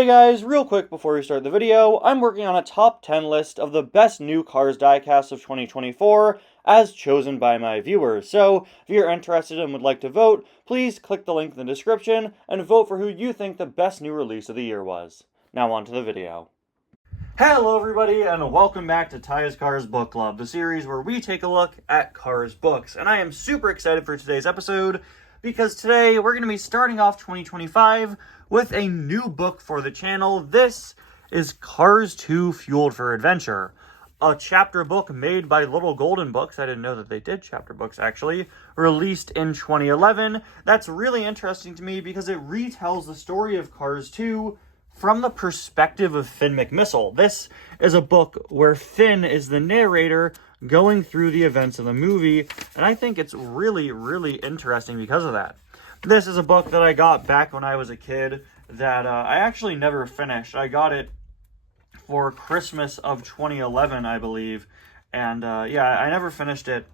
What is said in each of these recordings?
Hey guys, real quick before we start the video, I'm working on a top 10 list of the best new Cars Diecast of 2024 as chosen by my viewers. So, if you're interested and would like to vote, please click the link in the description and vote for who you think the best new release of the year was. Now on to the video. Hello everybody and welcome back to Ty's Cars Book Club, the series where we take a look at Cars books. And I am super excited for today's episode because today we're going to be starting off 2025 with a new book for the channel. This is Cars 2 Fueled for Adventure, a chapter book made by Little Golden Books. I didn't know that they did chapter books, actually. Released in 2011. That's really interesting to me because it retells the story of Cars 2 from the perspective of Finn McMissile. This is a book where Finn is the narrator going through the events of the movie, and I think it's really, really interesting because of that. This is a book that I got back when I was a kid that I actually never finished. I got it for Christmas of 2011, I believe, and yeah, I never finished it.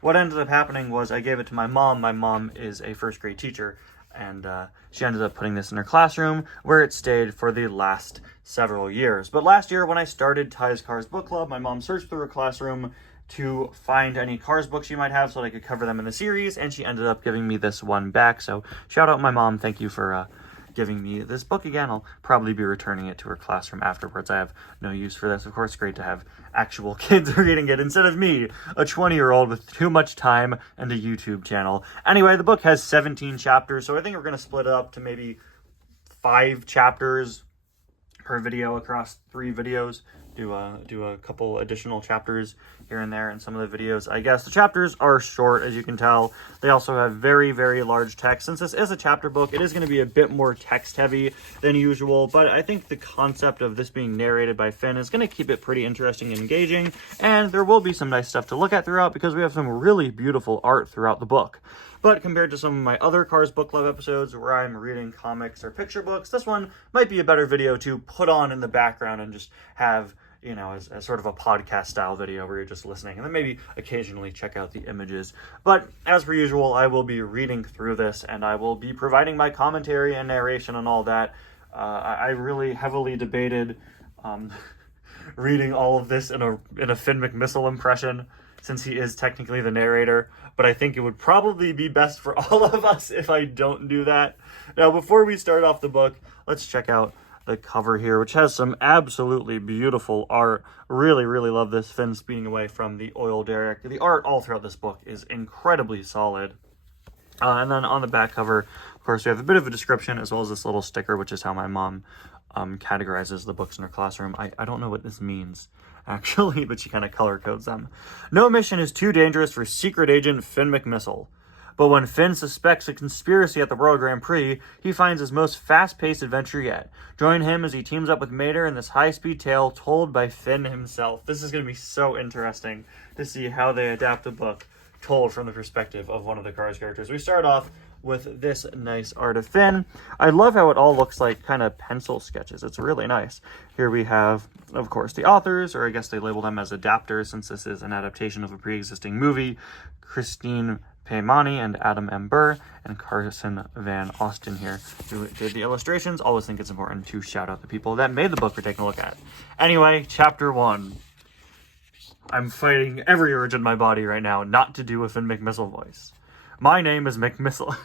What ended up happening was I gave it to my mom. My mom is a first grade teacher, and she ended up putting this in her classroom where it stayed for the last several years. But last year when I started Ty's Cars Book Club, my mom searched through her classroom to find any Cars books she might have so that I could cover them in the series, and she ended up giving me this one back. So shout out my mom, thank you for giving me this book again. I'll probably be returning it to her classroom afterwards. I have no use for this. Of course, great to have actual kids reading it instead of me, a 20-year-old with too much time and a YouTube channel. Anyway, the book has 17 chapters, so I think we're going to split it up to maybe 5 chapters per video across 3 videos. Do a couple additional chapters here and there in some of the videos. I guess the chapters are short, as you can tell. They also have very, very large text. Since this is a chapter book, it is going to be a bit more text heavy than usual, but I think the concept of this being narrated by Finn is going to keep it pretty interesting and engaging, and there will be some nice stuff to look at throughout because we have some really beautiful art throughout the book. But compared to some of my other Cars Book Club episodes where I'm reading comics or picture books, this one might be a better video to put on in the background and just have, you know, as sort of a podcast style video where you're just listening, and then maybe occasionally check out the images. But as per usual, I will be reading through this and I will be providing my commentary and narration and all that. I really heavily debated reading all of this in a Finn McMissile impression, since he is technically the narrator, but I think it would probably be best for all of us if I don't do that. Now, before we start off the book, let's check out the cover here, which has some absolutely beautiful art. Really, really love this Finn speeding away from the oil derrick. The art all throughout this book is incredibly solid. And then on the back cover, of course, we have a bit of a description as well as this little sticker, which is how my mom categorizes the books in her classroom. I don't know what this means, actually, but she kind of color codes them. No mission is too dangerous for secret agent Finn McMissile. But when Finn suspects a conspiracy at the World Grand Prix, he finds his most fast-paced adventure yet. Join him as he teams up with Mater in this high-speed tale told by Finn himself. This is going to be so interesting to see how they adapt a book told from the perspective of one of the Cars characters. We start off with this nice art of Finn. I love how it all looks like kind of pencil sketches. It's really nice. Here we have, of course, the authors, or I guess they label them as adapters since this is an adaptation of a pre-existing movie. Christine Paymani and Adam M. Burr and Carson Van Austin here who did the illustrations. Always think it's important to shout out the people that made the book we're taking a look at. Anyway, chapter 1. I'm fighting every urge in my body right now not to do a Finn McMissile voice. My name is McMissile.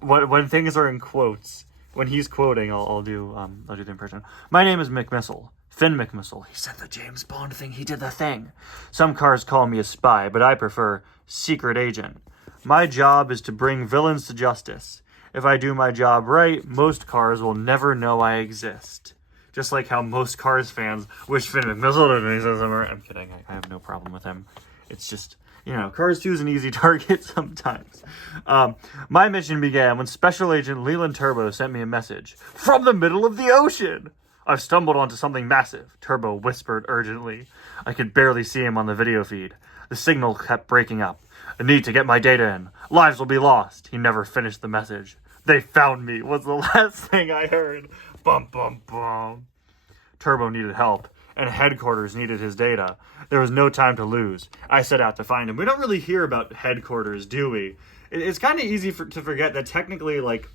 When things are in quotes, when he's quoting, I'll do the impression. My name is McMissile. Finn McMissile. He said the James Bond thing. He did the thing. Some cars call me a spy, but I prefer secret agent. My job is to bring villains to justice. If I do my job right, most cars will never know I exist. Just like how most Cars fans wish Finn McMissile didn't exist. I'm kidding. I have no problem with him. It's just, you know, Cars 2 is an easy target sometimes. My mission began when Special Agent Leland Turbo sent me a message. From the middle of the ocean! I've stumbled onto something massive, Turbo whispered urgently. I could barely see him on the video feed. The signal kept breaking up. I need to get my data in. Lives will be lost. He never finished the message. They found me was the last thing I heard. Bum, bum, bum. Turbo needed help, and headquarters needed his data. There was no time to lose. I set out to find him. We don't really hear about headquarters, do we? It's kind of easy to forget that technically, like,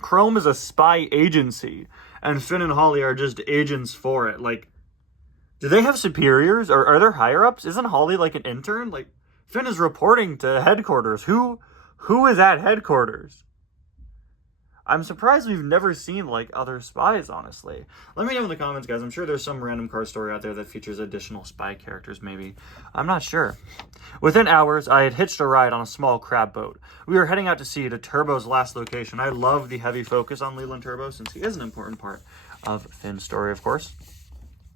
Chrome is a spy agency, and Finn and Holly are just agents for it. Like, do they have superiors, or are there higher-ups? Isn't Holly like an intern? Like, Finn is reporting to headquarters. Who is at headquarters? I'm surprised we've never seen, like, other spies, honestly. Let me know in the comments, guys. I'm sure there's some random car story out there that features additional spy characters, maybe. I'm not sure. Within hours, I had hitched a ride on a small crab boat. We were heading out to sea to Turbo's last location. I love the heavy focus on Leland Turbo, since he is an important part of Finn's story, of course.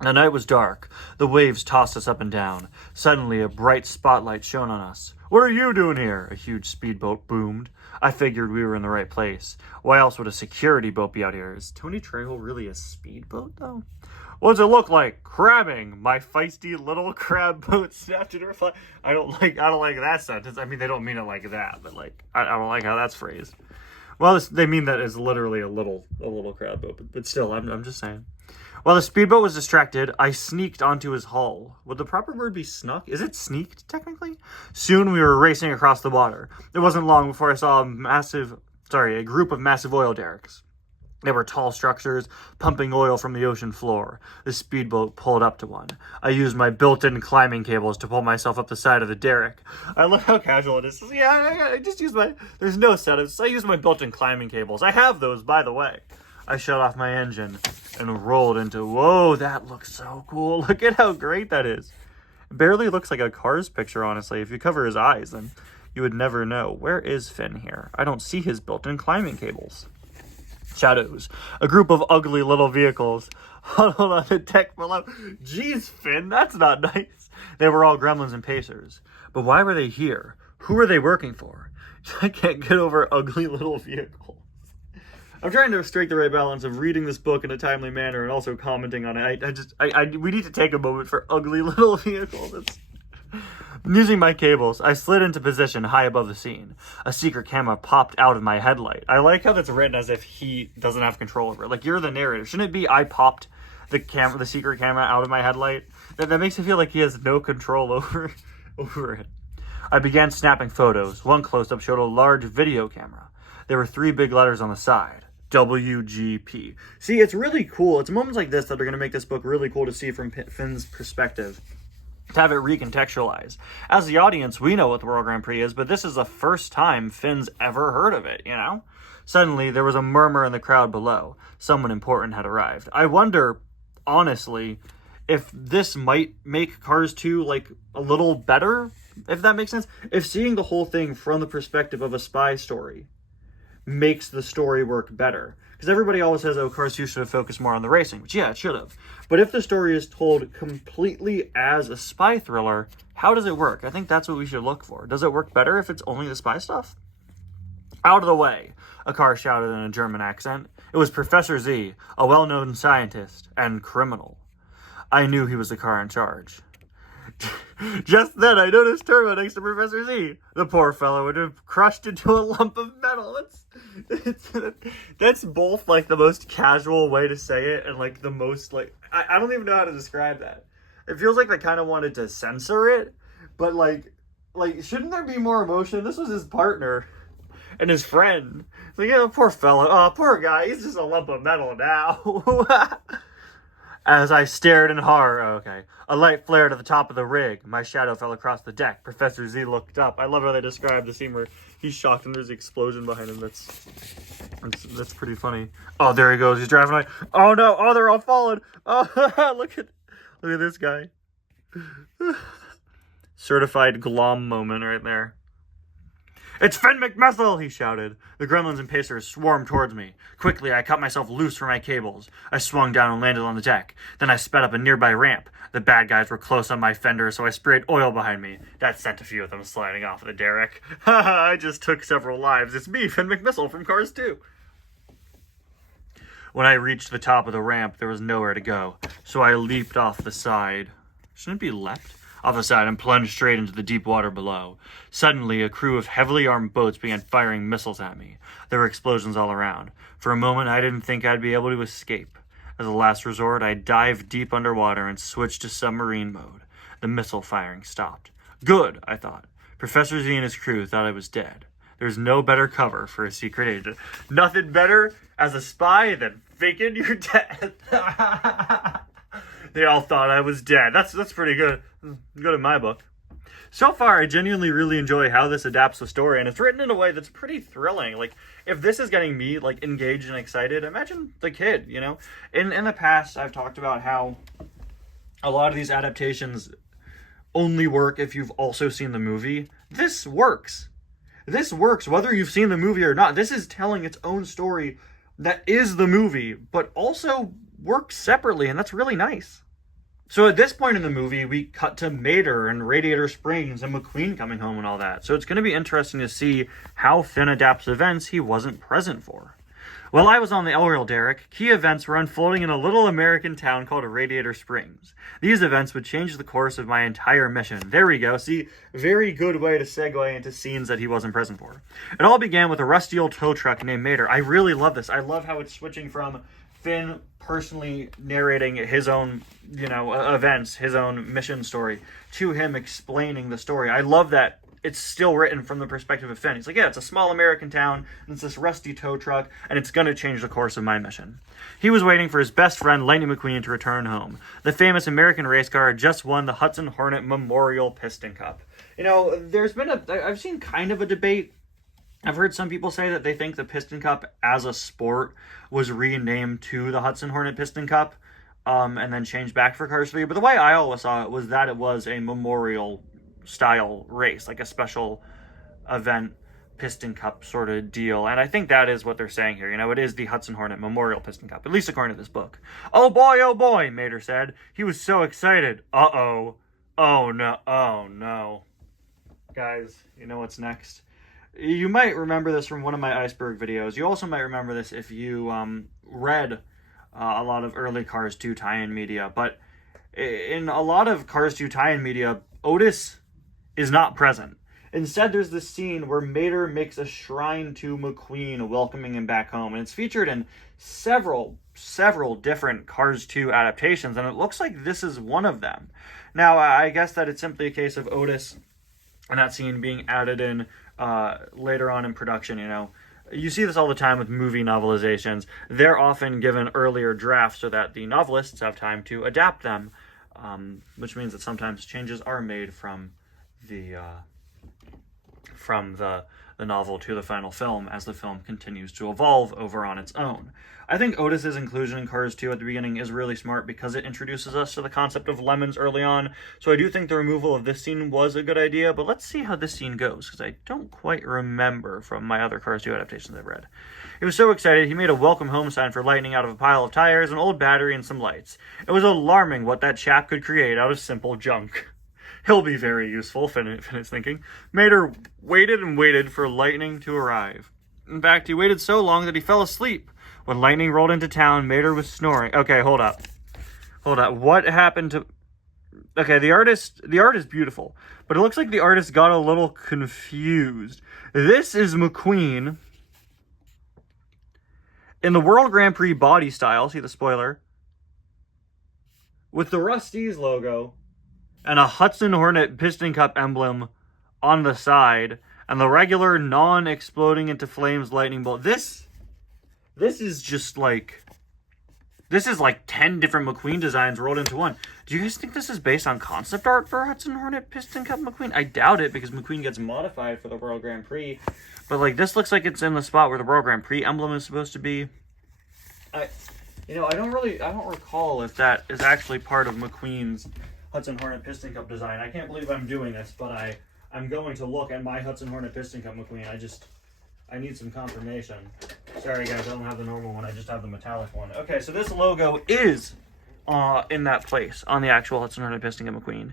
The night was dark. The waves tossed us up and down. Suddenly, a bright spotlight shone on us. "What are you doing here?" a huge speedboat boomed. I figured we were in the right place. Why else would a security boat be out here? Is Tony Trejo really a speedboat, though? "What does it look like?" "Crabbing." My feisty little crab boat snapped in her fly. I don't like that sentence. I mean, they don't mean it like that, but like, I don't like how that's phrased. Well, they mean that as literally a little crab boat, but still, I'm just saying. While the speedboat was distracted, I sneaked onto his hull. Would the proper word be snuck? Is it sneaked, technically? Soon we were racing across the water. It wasn't long before I saw a group of massive oil derricks. They were tall structures, pumping oil from the ocean floor. The speedboat pulled up to one. I used my built-in climbing cables to pull myself up the side of the derrick. I love how casual it is. Yeah, I just use there's no setups. I use my built-in climbing cables. I have those, by the way. I shut off my engine and rolled into, whoa, that looks so cool. Look at how great that is. It barely looks like a Cars picture, honestly. If you cover his eyes, then you would never know. Where is Finn here? I don't see his built-in climbing cables. Shadows. A group of ugly little vehicles huddled on the deck below. Jeez, Finn, that's not nice. They were all gremlins and pacers. But why were they here? Who are they working for? I can't get over ugly little vehicles. I'm trying to strike the right balance of reading this book in a timely manner and also commenting on it. We need to take a moment for ugly little vehicles. Using my cables, I slid into position high above the scene. A secret camera popped out of my headlight. I like how that's written as if he doesn't have control over it. Like, you're the narrator. Shouldn't it be I popped the secret camera out of my headlight? That makes it feel like he has no control over it. I began snapping photos. One close-up showed a large video camera. There were 3 big letters on the side. WGP. See, it's really cool. It's moments like this that are going to make this book really cool to see from Finn's perspective. To have it recontextualized. As the audience, we know what the World Grand Prix is, but this is the first time Finn's ever heard of it, you know? Suddenly, there was a murmur in the crowd below. Someone important had arrived. I wonder, honestly, if this might make Cars 2, like, a little better, if that makes sense. If seeing the whole thing from the perspective of a spy story makes the story work better. Because everybody always says, oh, Cars 2 should have focused more on the racing, which, yeah, it should have. But if the story is told completely as a spy thriller, how does it work? I think that's what we should look for. Does it work better if it's only the spy stuff? Out of the way, a car shouted in a German accent. It was Professor Z, a well-known scientist and criminal. I knew he was the car in charge. Just then, I noticed Turbo next to Professor Z. The poor fellow would have crushed into a lump of metal. That's both, like, the most casual way to say it and, like, the most, like... I don't even know how to describe that. It feels like they kind of wanted to censor it, but, like, shouldn't there be more emotion? This was his partner and his friend. Like, yeah, poor fellow. Oh, poor guy. He's just a lump of metal now. As I stared in horror, a light flared at the top of the rig. My shadow fell across the deck. Professor Z looked up. I love how they describe the scene where he's shocked and there's an explosion behind him. That's pretty funny. Oh, there he goes. He's driving away. Oh no! Oh, they're all falling. Oh, look at this guy. Certified glom moment right there. It's Finn McMissile, he shouted. The gremlins and pacers swarmed towards me. Quickly, I cut myself loose from my cables. I swung down and landed on the deck. Then I sped up a nearby ramp. The bad guys were close on my fender, so I sprayed oil behind me. That sent a few of them sliding off the derrick. I just took several lives. It's me, Finn McMissile from Cars 2. When I reached the top of the ramp, there was nowhere to go, so I leaped off the side. Shouldn't it be leapt? Off the side and plunged straight into the deep water below. Suddenly, a crew of heavily armed boats began firing missiles at me. There were explosions all around. For a moment, I didn't think I'd be able to escape. As a last resort, I dived deep underwater and switched to submarine mode. The missile firing stopped. Good, I thought. Professor Z and his crew thought I was dead. There's no better cover for a secret agent. Nothing better as a spy than faking your death. They all thought I was dead. That's pretty good. Good in my book. So far, I genuinely really enjoy how this adapts the story, and it's written in a way that's pretty thrilling. Like, if this is getting me, like, engaged and excited, imagine the kid, you know? In the past, I've talked about how a lot of these adaptations only work if you've also seen the movie. This works. This works whether you've seen the movie or not. This is telling its own story that is the movie, but also works separately, and that's really nice. So at this point in the movie, we cut to Mater and Radiator Springs and McQueen coming home and all that. So it's going to be interesting to see how Finn adapts events he wasn't present for. While I was on the Elreal Derrick, key events were unfolding in a little American town called Radiator Springs. These events would change the course of my entire mission. There we go. See, very good way to segue into scenes that he wasn't present for. It all began with a rusty old tow truck named Mater. I really love this. I love how it's switching from Finn personally narrating his own, events, his own mission story, to him explaining the story. I love that it's still written from the perspective of Finn. He's like, yeah, it's a small American town, and it's this rusty tow truck, and it's going to change the course of my mission. He was waiting for his best friend, Lightning McQueen, to return home. The famous American race car had just won the Hudson Hornet Memorial Piston Cup. There's been I've seen kind of a debate. I've heard some people say that they think the Piston Cup as a sport was renamed to the Hudson Hornet Piston Cup, and then changed back for Cars 3. But the way I always saw it was that it was a memorial style race, like a special event Piston Cup sort of deal. And I think that is what they're saying here. It is the Hudson Hornet Memorial Piston Cup, at least according to this book. Oh boy, Mater said. He was so excited. Uh-oh. Oh no. Guys, you know what's next? You might remember this from one of my iceberg videos. You also might remember this if you read a lot of early Cars 2 tie-in media. But in a lot of Cars 2 tie-in media, Otis is not present. Instead, there's this scene where Mater makes a shrine to McQueen, welcoming him back home. And it's featured in several different Cars 2 adaptations, and it looks like this is one of them. Now, I guess that it's simply a case of Otis and that scene being added in later on in production. You see this all the time with movie novelizations. They're often given earlier drafts so that the novelists have time to adapt them, which means that sometimes changes are made from the novel to the final film as the film continues to evolve over on its own. I think Otis's inclusion in Cars 2 at the beginning is really smart because it introduces us to the concept of lemons early on. So I do think the removal of this scene was a good idea, but let's see how this scene goes, because I don't quite remember from my other Cars 2 adaptations I've read. He was so excited, he made a welcome home sign for Lightning out of a pile of tires, an old battery, and some lights. It was alarming what that chap could create out of simple junk. He'll be very useful, Finn is thinking. Mater waited and waited for Lightning to arrive. In fact, he waited so long that he fell asleep. When Lightning rolled into town, Mater was snoring. Okay, hold up. What happened to... Okay, the art is beautiful, but it looks like the artist got a little confused. This is McQueen in the World Grand Prix body style, see the spoiler, with the Rust-eze logo and a Hudson Hornet Piston Cup emblem on the side, and the regular non-exploding into flames lightning bolt. This is just like... This is like 10 different McQueen designs rolled into one. Do you guys think this is based on concept art for Hudson Hornet Piston Cup McQueen? I doubt it, because McQueen gets modified for the World Grand Prix. But this looks like it's in the spot where the World Grand Prix emblem is supposed to be. I don't recall if that is actually part of McQueen's Hudson Hornet Piston Cup design. I can't believe I'm doing this, but I'm going to look at my Hudson Hornet Piston Cup McQueen. I need some confirmation. Sorry guys, I don't have the normal one, I just have the metallic one. Okay, so this logo is in that place on the actual Hudson Hornet Piston Cup McQueen.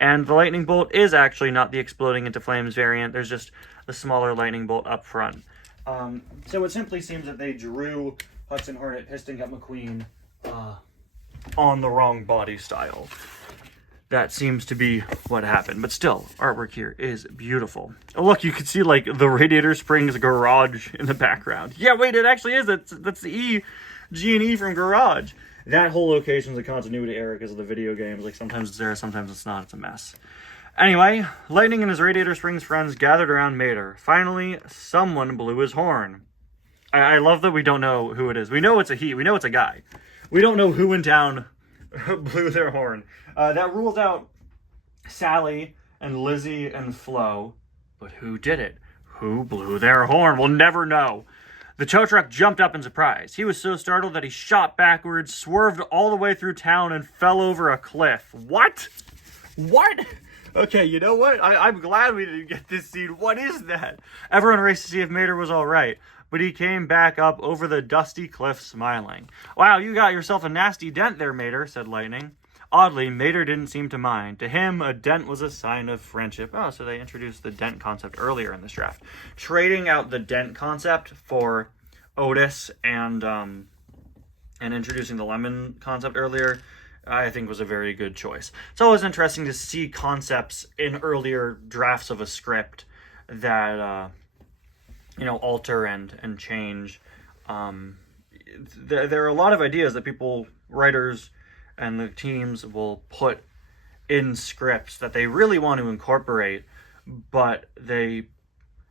And the lightning bolt is actually not the exploding into flames variant, there's just the smaller lightning bolt up front. So it simply seems that they drew Hudson Hornet Piston Cup McQueen on the wrong body style. That seems to be what happened. But still, artwork here is beautiful. Oh, look, you can see, the Radiator Springs garage in the background. Yeah, wait, it actually is. That's the G&E from Garage. That whole location is a continuity error because of the video games. Sometimes it's there, sometimes it's not. It's a mess. Anyway, Lightning and his Radiator Springs friends gathered around Mater. Finally, someone blew his horn. I love that we don't know who it is. We know it's a he. We know it's a guy. We don't know who in town blew their horn. That rules out Sally and Lizzie and Flo. But who did it? Who blew their horn? We'll never know. The tow truck jumped up in surprise. He was so startled that he shot backwards, swerved all the way through town, and fell over a cliff. What? What? Okay, you know what? I'm glad we didn't get this scene. What is that? Everyone raced to see if Mater was all right, but he came back up over the dusty cliff smiling. Wow, you got yourself a nasty dent there, Mater, said Lightning. Oddly, Mater didn't seem to mind. To him, a dent was a sign of friendship. Oh, so they introduced the dent concept earlier in this draft. Trading out the dent concept for Otis and introducing the lemon concept earlier, I think was a very good choice. It's always interesting to see concepts in earlier drafts of a script that, alter and change. There are a lot of ideas that writers, and the teams will put in scripts that they really want to incorporate, but they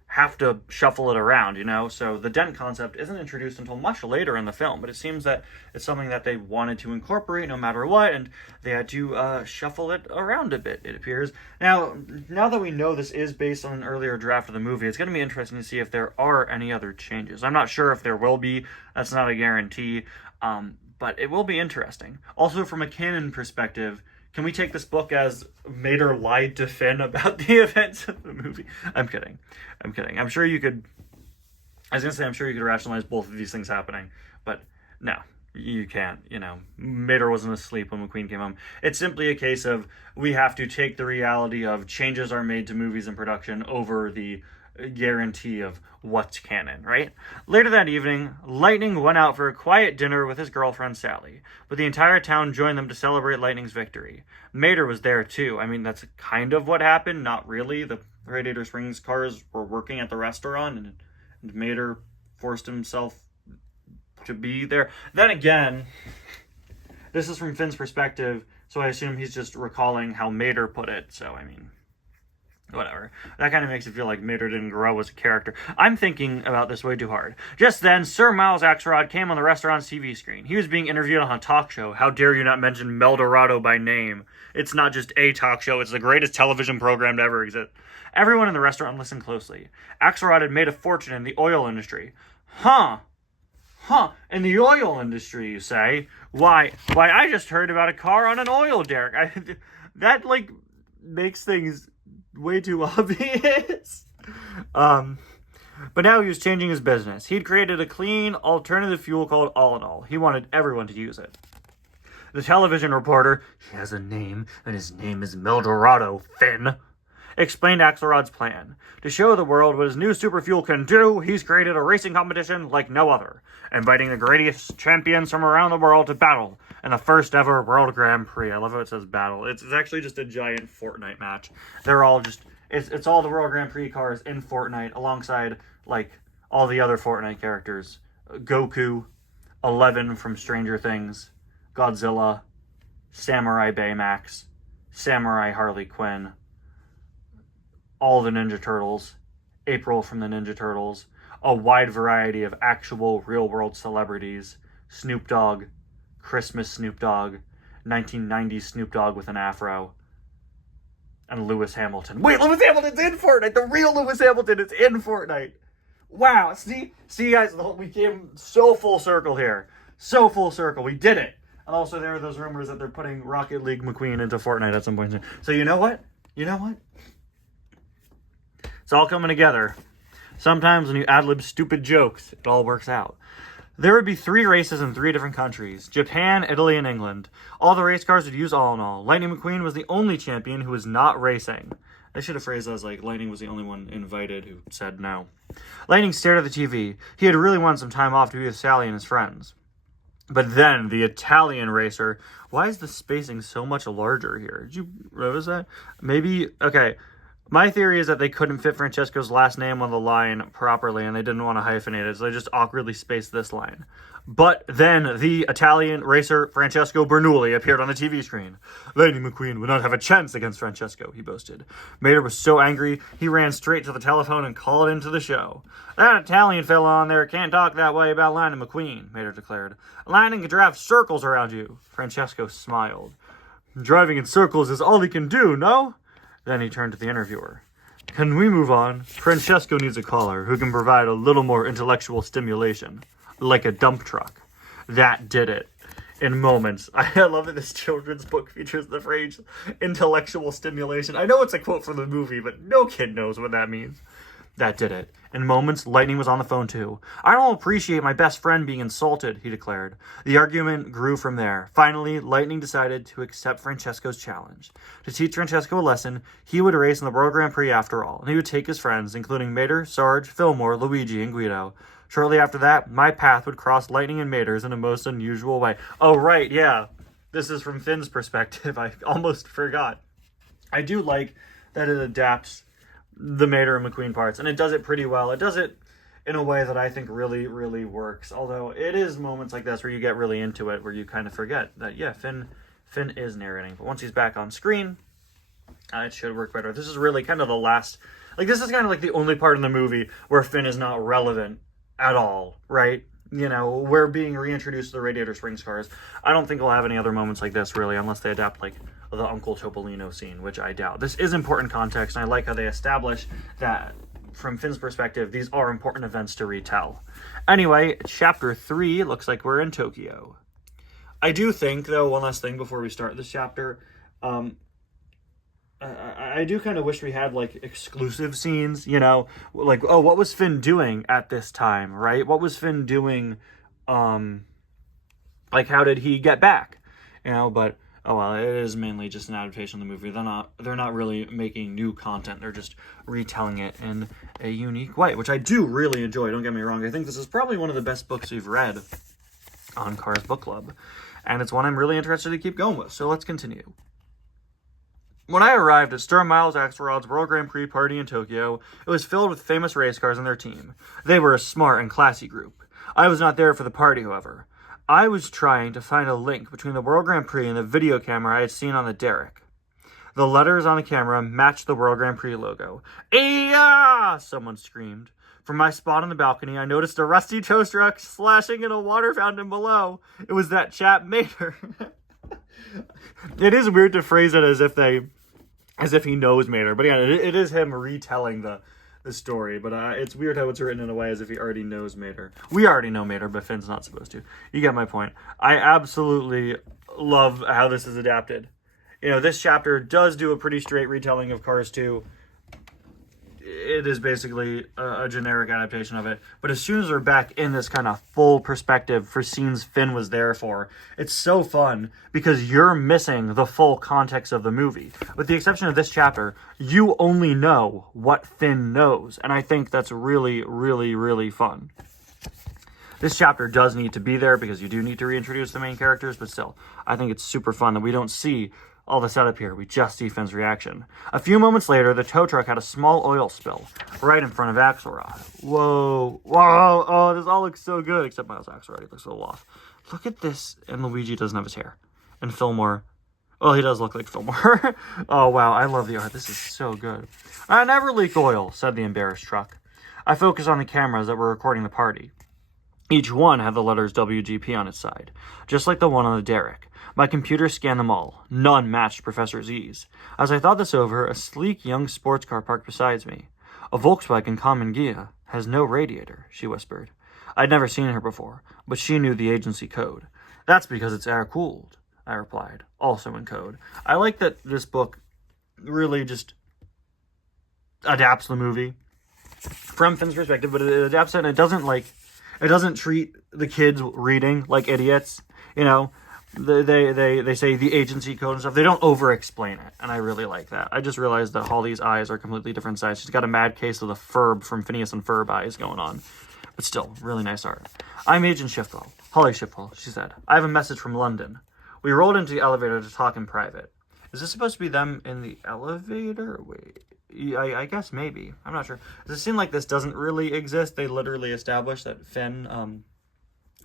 have to shuffle it around, So the dent concept isn't introduced until much later in the film, but it seems that it's something that they wanted to incorporate no matter what, and they had to shuffle it around a bit, it appears. Now that we know this is based on an earlier draft of the movie, it's going to be interesting to see if there are any other changes. I'm not sure if there will be. That's not a guarantee. But it will be interesting. Also, from a canon perspective, can we take this book as Mater lied to Finn about the events of the movie? I'm kidding. I'm sure you could rationalize both of these things happening, but no, you can't. Mater wasn't asleep when McQueen came home. It's simply a case of we have to take the reality of changes are made to movies in production over the guarantee of what's canon, right? Later that evening, Lightning went out for a quiet dinner with his girlfriend Sally, but the entire town joined them to celebrate Lightning's victory. Mater was there too. I mean, that's kind of what happened, not really. The Radiator Springs cars were working at the restaurant, and Mater forced himself to be there. Then again, this is from Finn's perspective, so I assume he's just recalling how Mater put it, so I mean, whatever. That kind of makes it feel like Mater didn't grow as a character. I'm thinking about this way too hard. Just then, Sir Miles Axelrod came on the restaurant's TV screen. He was being interviewed on a talk show. How dare you not mention Meldorado by name? It's not just a talk show. It's the greatest television program to ever exist. Everyone in the restaurant listened closely. Axelrod had made a fortune in the oil industry. Huh, in the oil industry, you say? Why, I just heard about a car on an oil derrick. That, makes things way too obvious. But now he was changing his business. He'd created a clean, alternative fuel called All in All. He wanted everyone to use it. The television reporter, he has a name, and his name is Meldorado, Finn, explained Axelrod's plan. To show the world what his new super fuel can do, he's created a racing competition like no other, inviting the greatest champions from around the world to battle in the first ever World Grand Prix. I love how it says battle. It's actually just a giant Fortnite match. They're all just, it's all the World Grand Prix cars in Fortnite alongside, all the other Fortnite characters. Goku, 11 from Stranger Things, Godzilla, Samurai Baymax, Samurai Harley Quinn, all the Ninja Turtles, April from the Ninja Turtles, a wide variety of actual real-world celebrities, Snoop Dogg, Christmas Snoop Dogg, 1990s Snoop Dogg with an afro, and Lewis Hamilton. Wait, Lewis Hamilton's in Fortnite! The real Lewis Hamilton is in Fortnite! Wow, see guys, we came so full circle here. So full circle, we did it! And also there are those rumors that they're putting Rocket League McQueen into Fortnite at some point soon. So you know what? It's all coming together. Sometimes when you ad-lib stupid jokes, it all works out. There would be 3 races in 3 different countries: Japan, Italy, and England. All the race cars would use All in All. Lightning McQueen was the only champion who was not racing. I should have phrased that as Lightning was the only one invited who said no. Lightning stared at the TV. He had really wanted some time off to be with Sally and his friends. But then, the Italian racer... Why is the spacing so much larger here? Did you notice that? Maybe... Okay. My theory is that they couldn't fit Francesco's last name on the line properly, and they didn't want to hyphenate it, so they just awkwardly spaced this line. But then the Italian racer Francesco Bernoulli appeared on the TV screen. Lightning McQueen would not have a chance against Francesco, he boasted. Mater was so angry, he ran straight to the telephone and called into the show. That Italian fella on there can't talk that way about Lightning McQueen, Mater declared. Lightning can drive circles around you. Francesco smiled. Driving in circles is all he can do, no? Then he turned to the interviewer. Can we move on? Francesco needs a caller who can provide a little more intellectual stimulation. Like a dump truck. That did it. In moments. I love that this children's book features the phrase intellectual stimulation. I know it's a quote from the movie, but no kid knows what that means. That did it. In moments, Lightning was on the phone too. I don't appreciate my best friend being insulted, he declared. The argument grew from there. Finally, Lightning decided to accept Francesco's challenge. To teach Francesco a lesson, he would race in the World Grand Prix after all, and he would take his friends, including Mater, Sarge, Fillmore, Luigi, and Guido. Shortly after that, my path would cross Lightning and Mater's in a most unusual way. Oh, right, yeah. This is from Finn's perspective. I almost forgot. I do like that it adapts the Mater and McQueen parts, and it does it pretty well. It does it in a way that I think really, really works. Although it is moments like this where you get really into it, where you kind of forget that, yeah, Finn is narrating. But once he's back on screen, it should work better. This is really kind of the last... Like, this is kind of like the only part in the movie where Finn is not relevant at all, right? You know, we're being reintroduced to the Radiator Springs cars. I don't think we'll have any other moments like this, really, unless they adapt, like, the Uncle Topolino scene, which I doubt. This is important context, and I like how they establish that, from Finn's perspective, these are important events to retell. Anyway, Chapter 3 looks like we're in Tokyo. I do think, though, one last thing before we start this chapter, I do kind of wish we had, like, exclusive scenes, you know, like, oh, what was Finn doing at this time, right? What was Finn doing, like, how did he get back, you know, but, oh, well, it is mainly just an adaptation of the movie. They're not really making new content, they're just retelling it in a unique way, which I do really enjoy, don't get me wrong. I think this is probably one of the best books we've read on Cars Book Club, and it's one I'm really interested to keep going with, so let's continue. When I arrived at Sturm Miles Axelrod's World Grand Prix party in Tokyo, it was filled with famous race cars and their team. They were a smart and classy group. I was not there for the party, however. I was trying to find a link between the World Grand Prix and the video camera I had seen on the derrick. The letters on the camera matched the World Grand Prix logo. "Eeeeah!" someone screamed. From my spot on the balcony, I noticed a rusty tow truck slashing in a water fountain below. It was that chap Mater. It is weird to phrase it as if he knows Mater, but yeah, it is him retelling the story, but it's weird how it's written in a way as if he already knows Mater. We already know Mater, but Finn's not supposed to. You get my point. I absolutely love how this is adapted. You know, this chapter does do a pretty straight retelling of Cars 2. It is basically a generic adaptation of it. But as soon as we're back in this kind of full perspective for scenes Finn was there for, it's so fun because you're missing the full context of the movie. With the exception of this chapter, you only know what Finn knows. And I think that's really, really, really fun. This chapter does need to be there because you do need to reintroduce the main characters, but still, I think it's super fun that we don't see all the setup here. We just see Finn's reaction. A few moments later, the tow truck had a small oil spill right in front of Axelrod. Whoa. Whoa. Oh, this all looks so good, except Miles Axelrod. He looks a little off. Look at this. And Luigi doesn't have his hair. And Fillmore. Oh, he does look like Fillmore. Oh, wow. I love the art. This is so good. I never leak oil, said the embarrassed truck. I focused on the cameras that were recording the party. Each one had the letters WGP on its side, just like the one on the derrick. My computer scanned them all. None matched Professor Z's. As I thought this over, a sleek young sports car parked beside me. A Volkswagen Common Ghia has no radiator, she whispered. I'd never seen her before, but she knew the agency code. That's because it's air-cooled, I replied, also in code. I like that this book really just adapts the movie from Finn's perspective, but it adapts it and it doesn't treat the kids reading like idiots, you know. They say the agency code and stuff. They don't over-explain it, and I really like that. I just realized that Holly's eyes are completely different sizes. She's got a mad case of the Ferb from Phineas and Ferb eyes going on. But still, really nice art. I'm Agent Shiftwell. Holly Shiftwell, she said. I have a message from London. We rolled into the elevator to talk in private. Is this supposed to be them in the elevator? Wait. I guess maybe. I'm not sure. Does it seem like this doesn't really exist? They literally established that Finn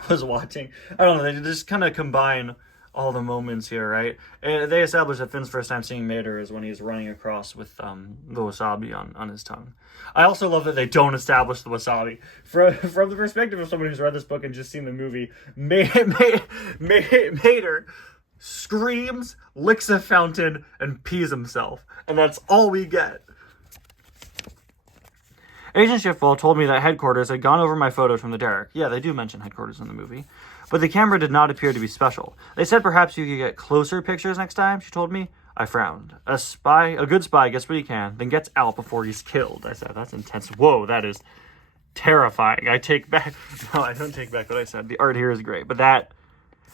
was watching. I don't know. They just kind of combine all the moments here, right? And they established that Finn's first time seeing Mater is when he's running across with the wasabi on his tongue. I also love that they don't establish the wasabi. From the perspective of someone who's read this book and just seen the movie, Mater screams, licks a fountain, and pees himself. And that's all we get. Agent Schiffwell told me that headquarters had gone over my photos from the derrick. Yeah, they do mention headquarters in the movie. But the camera did not appear to be special. They said perhaps you could get closer pictures next time, she told me. I frowned. A good spy gets what he can, then gets out before he's killed. I said, that's intense. Whoa, that is terrifying. I don't take back what I said. The art here is great, but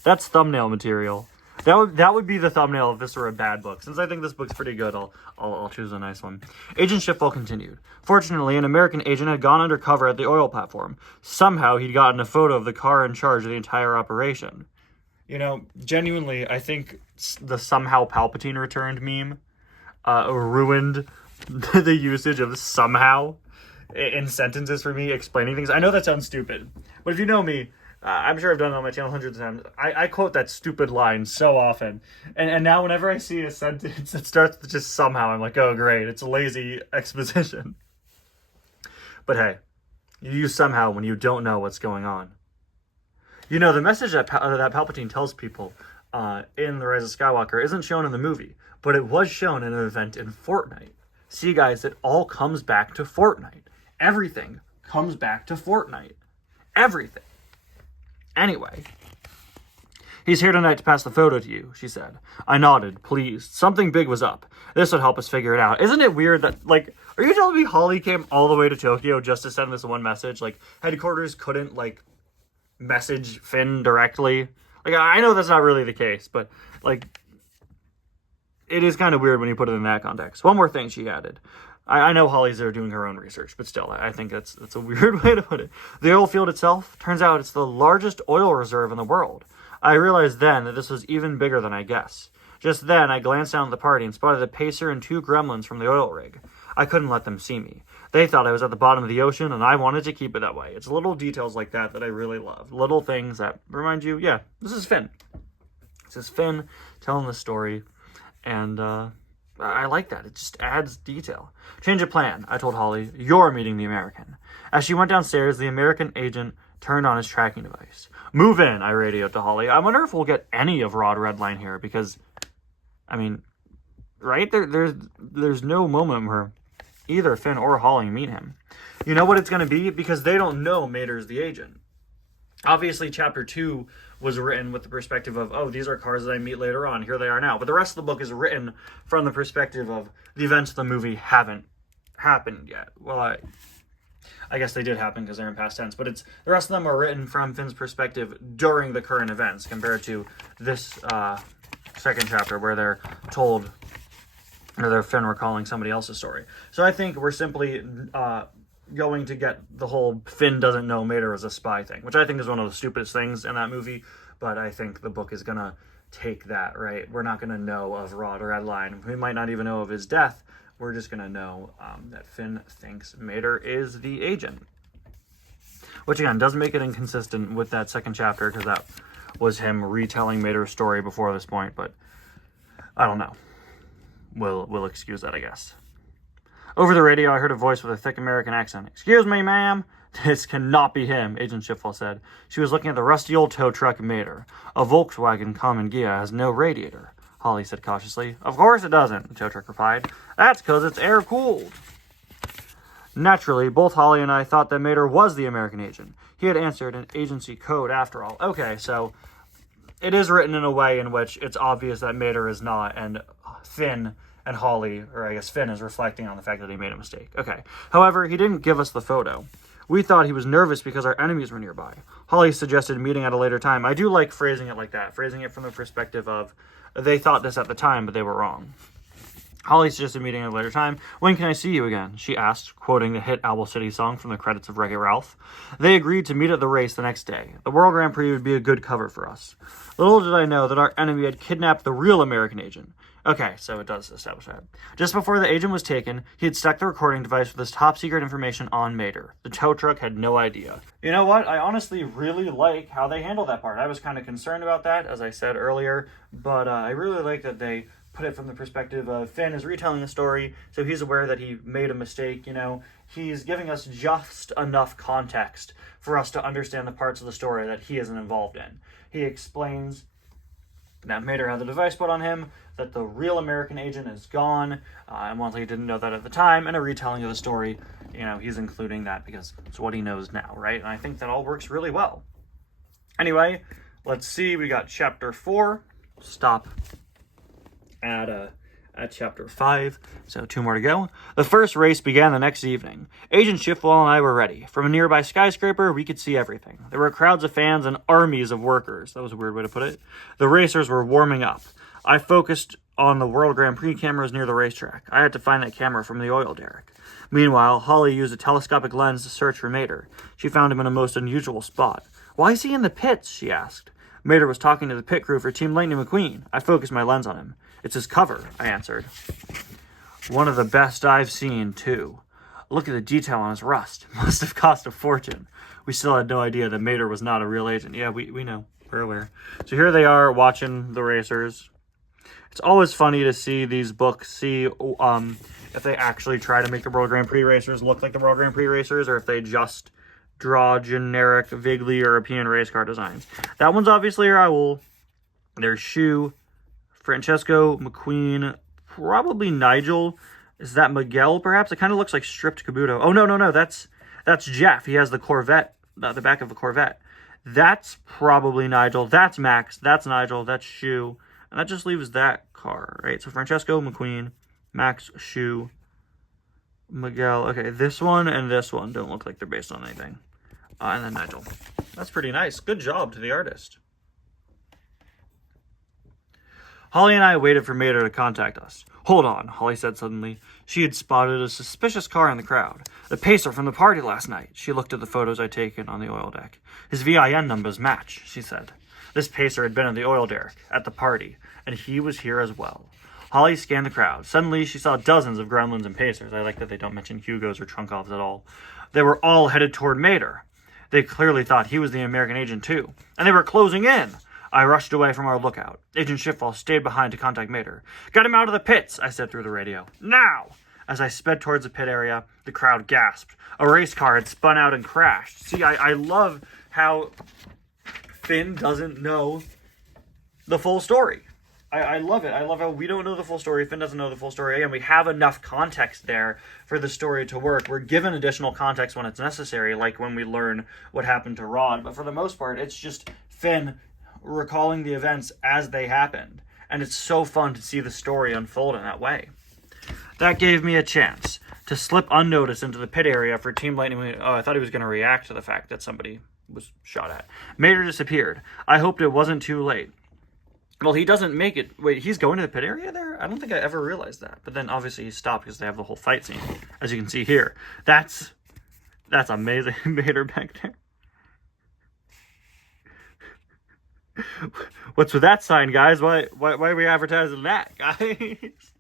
that's thumbnail material. That would be the thumbnail if this were a bad book. Since I think this book's pretty good, I'll choose a nice one. Agent Schiffwell continued. Fortunately, an American agent had gone undercover at the oil platform. Somehow, he'd gotten a photo of the car in charge of the entire operation. You know, genuinely, I think the somehow Palpatine returned meme ruined the usage of somehow in sentences for me explaining things. I know that sounds stupid, but if you know me, I'm sure I've done it on my channel hundreds of times. I quote that stupid line so often. And now whenever I see a sentence that starts with just somehow, I'm like, oh, great. It's a lazy exposition. But hey, you use somehow when you don't know what's going on. You know, the message that Palpatine tells people in The Rise of Skywalker isn't shown in the movie, but it was shown in an event in Fortnite. See, guys, it all comes back to Fortnite. Everything comes back to Fortnite. Everything. Anyway, he's here tonight to pass the photo to you, she said. I nodded, pleased. Something big was up. This would help us figure it out. Isn't it weird that, like, are you telling me Holly came all the way to Tokyo just to send this one message? Like, headquarters couldn't, like, message Finn directly? Like, I know that's not really the case, but, like, it is kind of weird when you put it in that context. One more thing, she added. I know Holly's there doing her own research, but still, I think that's a weird way to put it. The oil field itself, turns out it's the largest oil reserve in the world. I realized then that this was even bigger than I guessed. Just then, I glanced down at the party and spotted a pacer and 2 gremlins from the oil rig. I couldn't let them see me. They thought I was at the bottom of the ocean, and I wanted to keep it that way. It's little details like that I really love. Little things that remind you, yeah, this is Finn. This is Finn telling the story, and I like that. It just adds detail. Change of plan, I told Holly. You're meeting the American. As she went downstairs, the American agent turned on his tracking device. Move in, I radioed to Holly. I wonder if we'll get any of Rod Redline here, because, I mean, right? There's no moment where either Finn or Holly meet him. You know what it's going to be? Because they don't know Mater's the agent. Obviously, Chapter 2 was written with the perspective of, oh, these are cars that I meet later on. Here they are now. But the rest of the book is written from the perspective of the events of the movie haven't happened yet. Well, I guess they did happen because they're in past tense. But the rest of them are written from Finn's perspective during the current events compared to this second chapter where they're told, or they're Finn recalling somebody else's story. So I think we're simply going to get the whole Finn doesn't know Mater as a spy thing, which I think is one of the stupidest things in that movie, but I think the book is going to take that, right? We're not going to know of Rod Redline. We might not even know of his death. We're just going to know that Finn thinks Mater is the agent. Which, again, doesn't make it inconsistent with that second chapter, because that was him retelling Mater's story before this point, but I don't know. We'll excuse that, I guess. Over the radio, I heard a voice with a thick American accent. Excuse me, ma'am. This cannot be him, Agent Schiffwell said. She was looking at the rusty old tow truck Mater. A Volkswagen Common Ghia has no radiator, Holly said cautiously. Of course it doesn't, the tow truck replied. That's because it's air-cooled. Naturally, both Holly and I thought that Mater was the American agent. He had answered an agency code after all. Okay, so it is written in a way in which it's obvious that Mater is not, and Finn and Holly, or I guess Finn, is reflecting on the fact that he made a mistake. Okay. However, he didn't give us the photo. We thought he was nervous because our enemies were nearby. Holly suggested meeting at a later time. I do like phrasing it like that, phrasing it from the perspective of they thought this at the time, but they were wrong. Holly suggested meeting at a later time. When can I see you again? She asked, quoting the hit Owl City song from the credits of Wreck-It Ralph. They agreed to meet at the race the next day. The World Grand Prix would be a good cover for us. Little did I know that our enemy had kidnapped the real American agent. Okay, so it does establish that. Just before the agent was taken, he had stuck the recording device with his top-secret information on Mater. The tow truck had no idea. You know what? I honestly really like how they handle that part. I was kind of concerned about that, as I said earlier, but I really like that they put it from the perspective of Finn is retelling the story, so he's aware that he made a mistake, you know. He's giving us just enough context for us to understand the parts of the story that he isn't involved in. He explains that Mater had the device put on him, that the real American agent is gone, and while he didn't know that at the time, in a retelling of the story, you know, he's including that because it's what he knows now, right? And I think that all works really well. Anyway, let's see, we got chapter 4, stop at chapter 5, so 2 more to go. The first race began the next evening. Agent Schiffwall and I were ready. From a nearby skyscraper, we could see everything. There were crowds of fans and armies of workers. That was a weird way to put it. The racers were warming up. I focused on the World Grand Prix cameras near the racetrack. I had to find that camera from the oil derrick. Meanwhile, Holly used a telescopic lens to search for Mater. She found him in a most unusual spot. "Why is he in the pits?" she asked. Mater was talking to the pit crew for Team Lightning McQueen. I focused my lens on him. "It's his cover," I answered. "One of the best I've seen, too. Look at the detail on his rust. Must have cost a fortune." We still had no idea that Mater was not a real agent. Yeah, we know. We're aware. So here they are watching the racers. It's always funny to see these books, see if they actually try to make the World Grand Prix racers look like the World Grand Prix racers, or if they just draw generic, vaguely European race car designs. That one's obviously Raul. There's Shu, Francesco, McQueen, probably Nigel. Is that Miguel, perhaps? It kind of looks like stripped Kabuto. Oh, no, that's Jeff. He has the Corvette, the back of the Corvette. That's probably Nigel. That's Max. That's Nigel. That's Shu. And that just leaves that car, right? So Francesco, McQueen, Max, Shu, Miguel. Okay, this one and this one don't look like they're based on anything. And then Nigel. That's pretty nice. Good job to the artist. Holly and I waited for Mater to contact us. "Hold on," Holly said suddenly. She had spotted a suspicious car in the crowd. "The pacer from the party last night." She looked at the photos I'd taken on the oil deck. "His VIN numbers match," she said. This pacer had been on the oil derrick at the party, and he was here as well. Holly scanned the crowd. Suddenly, she saw dozens of gremlins and pacers. I like that they don't mention Hugos or Trunkovs at all. They were all headed toward Mater. They clearly thought he was the American agent, too. And they were closing in. I rushed away from our lookout. Agent Schiffwall stayed behind to contact Mater. "Get him out of the pits," I said through the radio. "Now!" As I sped towards the pit area, the crowd gasped. A race car had spun out and crashed. See, I love how Finn doesn't know the full story. I love it. I love how we don't know the full story. Finn doesn't know the full story. Again, we have enough context there for the story to work. We're given additional context when it's necessary, like when we learn what happened to Rod. But for the most part, it's just Finn recalling the events as they happened. And it's so fun to see the story unfold in that way. That gave me a chance to slip unnoticed into the pit area for Team Lightning. Oh, I thought he was going to react to the fact that somebody was shot at. Mater disappeared. I hoped it wasn't too late. Well, he doesn't make it. Wait, he's going to the pit area there? I don't think I ever realized that. But then obviously he stopped because they have the whole fight scene, as you can see here. That's amazing. Mater back there. What's with that sign, guys? Why are we advertising that, guys?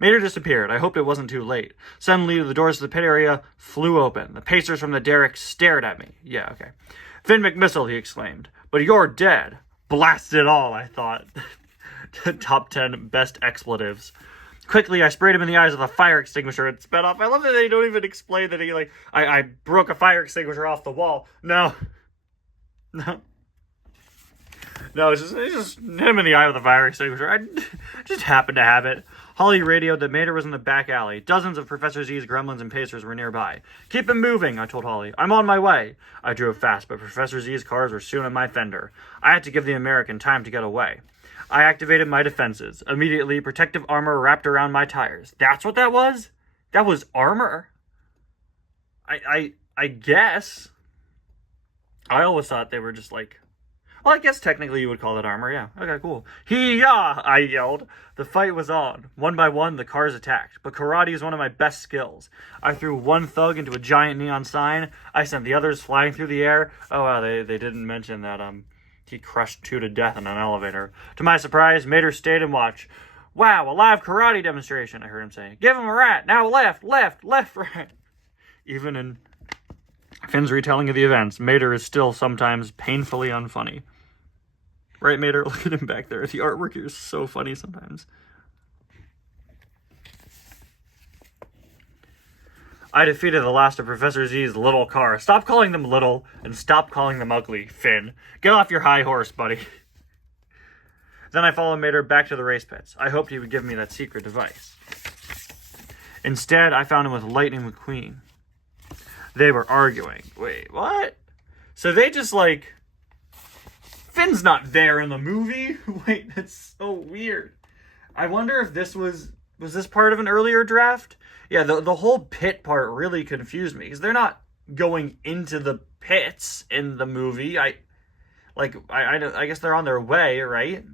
Mater disappeared. I hoped it wasn't too late. Suddenly, the doors to the pit area flew open. The pacers from the derrick stared at me. Yeah, okay. "Finn McMissile," he exclaimed. "But you're dead." Blast it all, I thought. Top 10 best expletives. Quickly, I sprayed him in the eyes with a fire extinguisher and sped off. I love that they don't even explain that he, I broke a fire extinguisher off the wall. No, it's just hit him in the eye with a fire extinguisher. I just happened to have it. Holly radioed that Mater was in the back alley. Dozens of Professor Z's gremlins and pacers were nearby. "Keep him moving," I told Holly. "I'm on my way." I drove fast, but Professor Z's cars were soon on my fender. I had to give the American time to get away. I activated my defenses. Immediately, protective armor wrapped around my tires. That's what that was? That was armor? I guess. I always thought they were just like... Well, I guess technically you would call it armor, yeah. Okay, cool. "Hee-yah!" I yelled. The fight was on. One by one, the cars attacked. But karate is one of my best skills. I threw one thug into a giant neon sign. I sent the others flying through the air. Oh, wow, they didn't mention that He crushed 2 to death in an elevator. To my surprise, Mater stayed and watched. Wow, a live karate demonstration, I heard him say. Give him a rat. Now left, right. Even in Finn's retelling of the events, Mater is still sometimes painfully unfunny. Right, Mater? Look at him back there. The artwork here is so funny sometimes. I defeated the last of Professor Z's little car. Stop calling them little, and stop calling them ugly, Finn. Get off your high horse, buddy. Then I followed Mater back to the race pits. I hoped he would give me that secret device. Instead, I found him with Lightning McQueen. They were arguing. Wait, what? So they just, like... Finn's not there in the movie? Wait, that's so weird. I wonder if this was this part of an earlier draft? Yeah, the whole pit part really confused me, because they're not going into the pits in the movie. I guess they're on their way, right?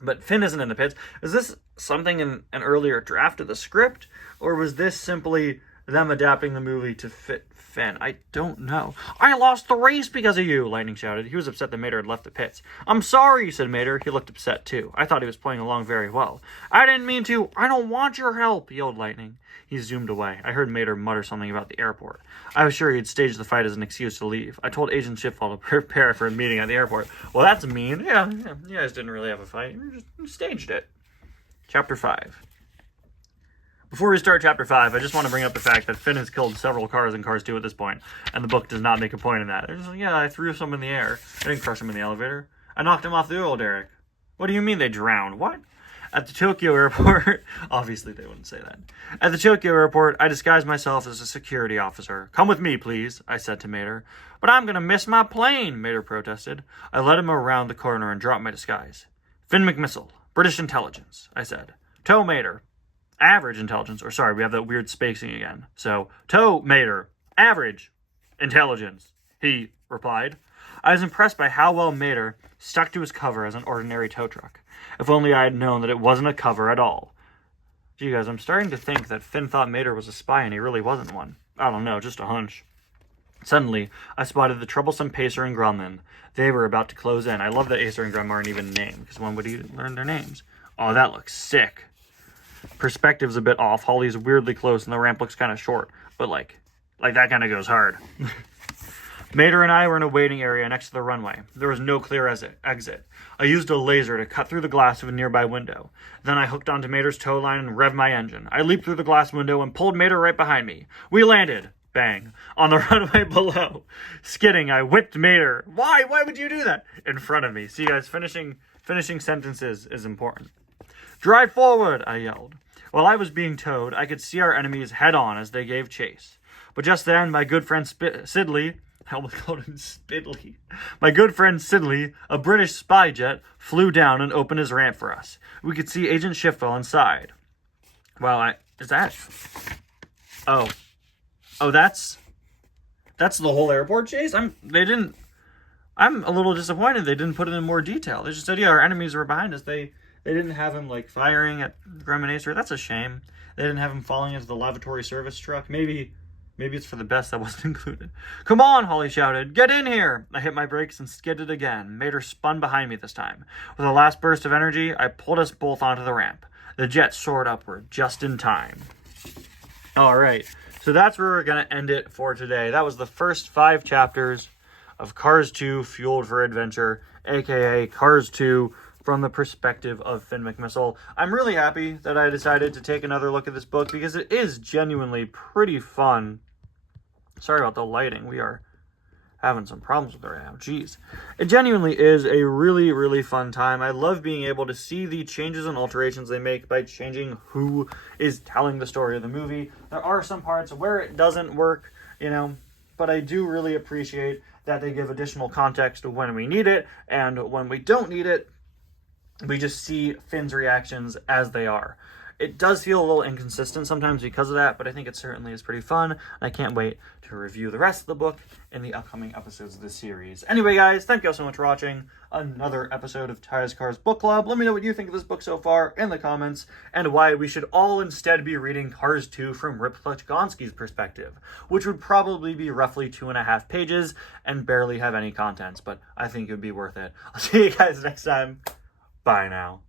But Finn isn't in the pits. Is this something in an earlier draft of the script? Or was this simply them adapting the movie to fit Finn? I don't know. I lost the race because of you, Lightning shouted. He was upset that Mater had left the pits. I'm sorry, said Mater. He looked upset too. I thought he was playing along very well. I didn't mean to. I don't want your help, yelled Lightning. He zoomed away. I heard Mater mutter something about the airport. I was sure he'd staged the fight as an excuse to leave. I told Agent Shipfall to prepare for a meeting at the airport. Well, that's mean. Yeah, you guys didn't really have a fight. You just staged it. Chapter 5. Before we start Chapter 5, I just want to bring up the fact that Finn has killed several cars in Cars 2 at this point, and the book does not make a point in that. They're just like, yeah, I threw some in the air. I didn't crush him in the elevator. I knocked him off the oil derrick. What do you mean they drowned? What? At the Tokyo airport, obviously they wouldn't say that. At the Tokyo airport, I disguised myself as a security officer. Come with me, please, I said to Mater. But I'm going to miss my plane, Mater protested. I led him around the corner and dropped my disguise. Finn McMissile, British intelligence, I said. Tow Mater, average intelligence. Or sorry, we have that weird spacing again. So, Tow Mater, average intelligence, he replied. I was impressed by how well Mater stuck to his cover as an ordinary tow truck. If only I had known that it wasn't a cover at all. Gee, guys, I'm starting to think that Finn thought Mater was a spy and he really wasn't one. I don't know, just a hunch. Suddenly, I spotted the troublesome Pacer and Grumman. They were about to close in. I love that Acer and Grumman aren't even named, because when would he learn their names? Oh, that looks sick. Perspective's a bit off. Holly's weirdly close and the ramp looks kind of short. But like that kind of goes hard. Mater and I were in a waiting area next to the runway. There was no clear exit. I used a laser to cut through the glass of a nearby window. Then I hooked onto Mater's tow line and revved my engine. I leaped through the glass window and pulled Mater right behind me. We landed, bang, on the runway below. Skidding, I whipped Mater. Why? Why would you do that? In front of me. See, guys, finishing sentences is important. Drive forward, I yelled. While I was being towed, I could see our enemies head on as they gave chase. But just then, my good friend Sidley... I almost called him Spidley. My good friend Sidley, a British spy jet, flew down and opened his ramp for us. We could see Agent Shiftel inside. Well, is that... Oh, that's the whole airport chase? I'm a little disappointed they didn't put it in more detail. They just said, yeah, our enemies were behind us. They didn't have him, like, firing at Grum and Acer. That's a shame. They didn't have him falling into the lavatory service truck. Maybe it's for the best that wasn't included. Come on, Holly shouted. Get in here! I hit my brakes and skidded again. Mater spun behind me this time. With a last burst of energy, I pulled us both onto the ramp. The jet soared upward just in time. All right, so that's where we're going to end it for today. That was the first 5 chapters of Cars 2 Fueled for Adventure, a.k.a. Cars 2 from the perspective of Finn McMissile. I'm really happy that I decided to take another look at this book because it is genuinely pretty fun. Sorry about the lighting. We are having some problems with it right now. Jeez. It genuinely is a really, really fun time. I love being able to see the changes and alterations they make by changing who is telling the story of the movie. There are some parts where it doesn't work, but I do really appreciate that they give additional context when we need it, and when we don't need it, we just see Finn's reactions as they are. It does feel a little inconsistent sometimes because of that, but I think it certainly is pretty fun. I can't wait to review the rest of the book in the upcoming episodes of this series. Anyway, guys, thank you all so much for watching another episode of Ty's Cars Book Club. Let me know what you think of this book so far in the comments, and why we should all instead be reading Cars 2 from Rip Plechgonski's perspective, which would probably be roughly 2.5 pages and barely have any contents, but I think it would be worth it. I'll see you guys next time. Bye now.